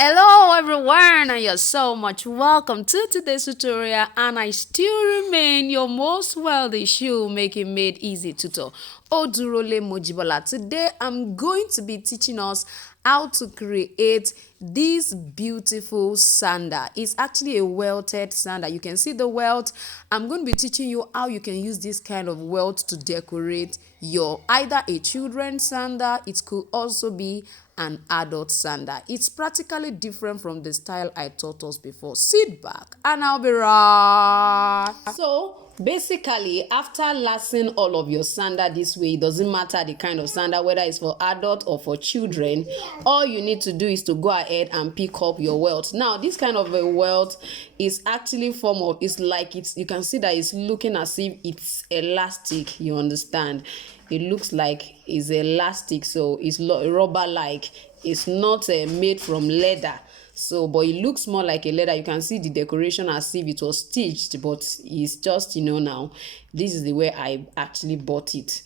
Hello everyone, and you're so much welcome to today's tutorial, and I still remain your most wealthy shoemaking made easy tutor, Odurole Mojibola. Today I'm going to be teaching us how to create this beautiful sandal. It's actually a welted sandal. You can see the welt. I'm going to be teaching you how you can use this kind of welt to decorate your either a children's sandal. It could also be an adult sandal. It's practically different from the style I taught us before. Sit back and I'll be right. So basically, after lacing all of your sandal this way, it doesn't matter the kind of sandal, whether it's for adult or for children, all you need to do is to go ahead and pick up your welt. Now, this kind of a welt is actually form of, it's like it's, you can see that it's looking as if it's elastic, you understand? It looks like it's elastic, so it's rubber like. It's not made from leather, so but it looks more like a leather. You can see the decoration as if it was stitched, but it's just, now this is the way I actually bought it.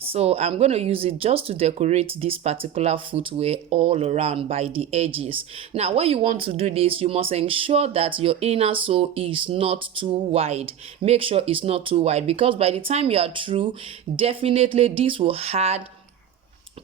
So I'm going to use it just to decorate this particular footwear all around by the edges. Now, when you want to do this, you must ensure that your inner sole is not too wide. Make sure it's not too wide, because by the time you are through, definitely this will add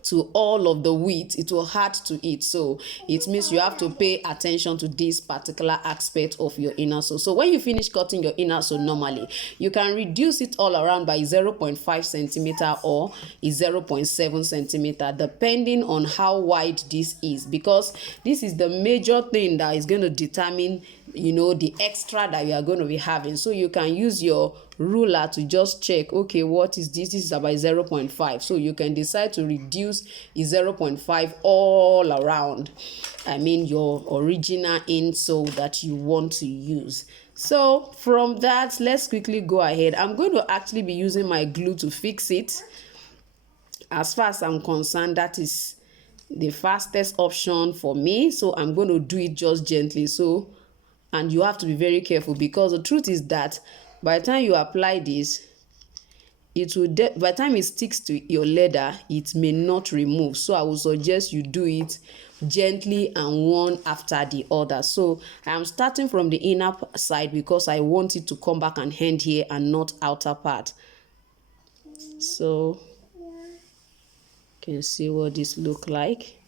to all of the width. It will add to it, so it means you have to pay attention to this particular aspect of your inner sole. So when you finish cutting your inner sole, normally you can reduce it all around by 0.5 centimeter or 0.7 centimeter, depending on how wide this is, because this is the major thing that is going to determine the extra that you are going to be having. So you can use your ruler to just check, okay, what is this? This is about 0.5, so you can decide to reduce 0.5 all around, your original insole that you want to use. So from that, let's quickly go ahead. I'm going to actually be using my glue to fix it. As far as I'm concerned, that is the fastest option for me, so I'm going to do it just gently. So, and you have to be very careful, because the truth is that by the time you apply this, it will by the time it sticks to your leather, it may not remove. So I would suggest you do it gently and one after the other. So I'm starting from the inner side, because I want it to come back and end here and not outer part. So you can see what this look like.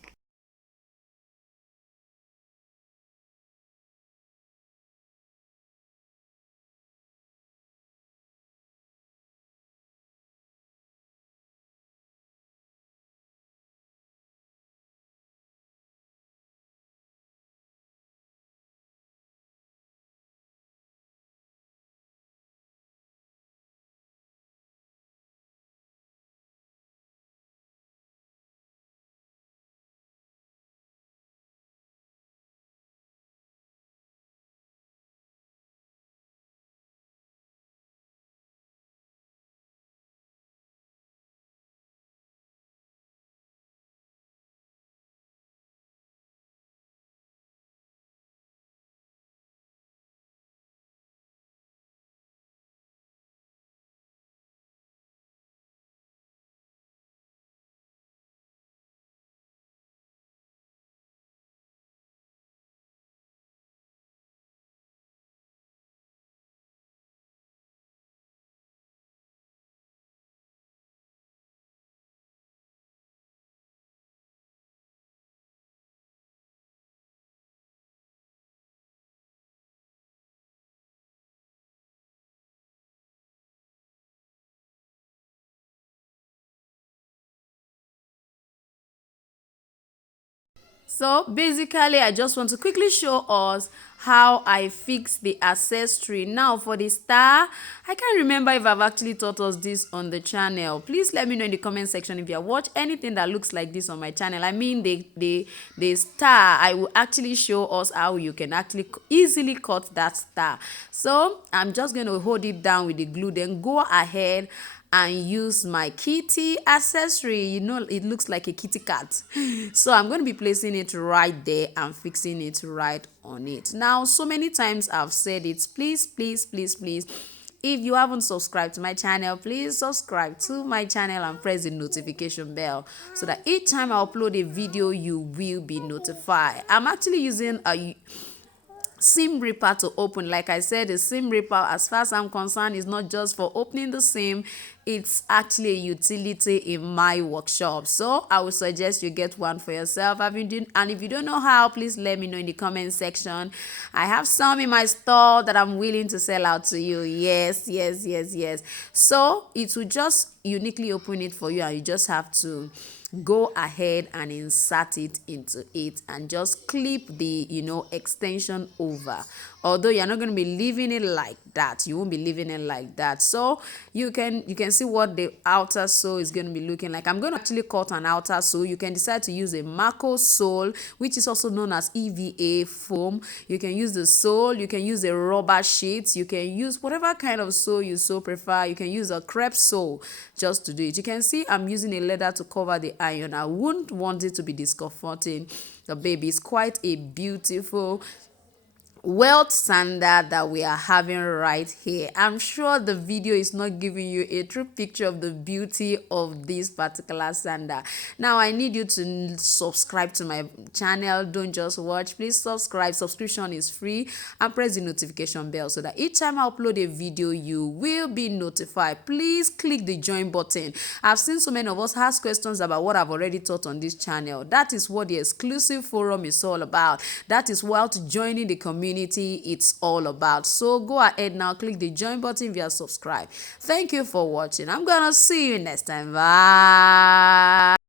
So basically, I just want to quickly show us how I fix the accessory. Now for the star, I can't remember if I've actually taught us this on the channel. Please let me know in the comment section if you have watched anything that looks like this on my channel. The star, I will actually show us how you can actually easily cut that star. So I'm just going to hold it down with the glue, then go ahead and use my kitty accessory. It looks like a kitty cat. So I'm going to be placing it right there and fixing it right on it. Now, so many times I've said it, please, please, please, please, If you haven't subscribed to my channel, please subscribe to my channel and press the notification bell so that each time I upload a video, you will be notified. I'm actually using a seam ripper to open. Like I said, the seam ripper, as far as I'm concerned, is not just for opening the seam, it's actually a utility in my workshop. So I would suggest you get one for yourself. And if you don't know how, please let me know in the comment section. I have some in my store that I'm willing to sell out to you. Yes, yes, yes, yes. So it will just uniquely open it for you, and you just have to go ahead and insert it into it and just clip the extension over. Although you're not going to be leaving it like that, you won't be leaving it like that. So you can see what the outer sole is going to be looking like. I'm going to actually cut an outer sole. You can decide to use a Marco sole, which is also known as EVA foam. You can use the sole, you can use a rubber sheet, you can use whatever kind of sole you so prefer. You can use a crepe sole just to do it. You can see I'm using a leather to cover the iron. I wouldn't want it to be discomforting the baby. It's quite a beautiful wealth standard that we are having right here. I'm sure the video is not giving you a true picture of the beauty of this particular sandal. Now I need you to subscribe to my channel. Don't just watch, please subscribe. Subscription is free, and press the notification bell so that each time I upload a video, you will be notified. Please click the join button. I've seen so many of us ask questions about what I've already taught on this channel. That is what the exclusive forum is all about. That is what joining the community it's all about. So go ahead now, click the join button if you are subscribed. Thank you for watching. I'm gonna see you next time. Bye.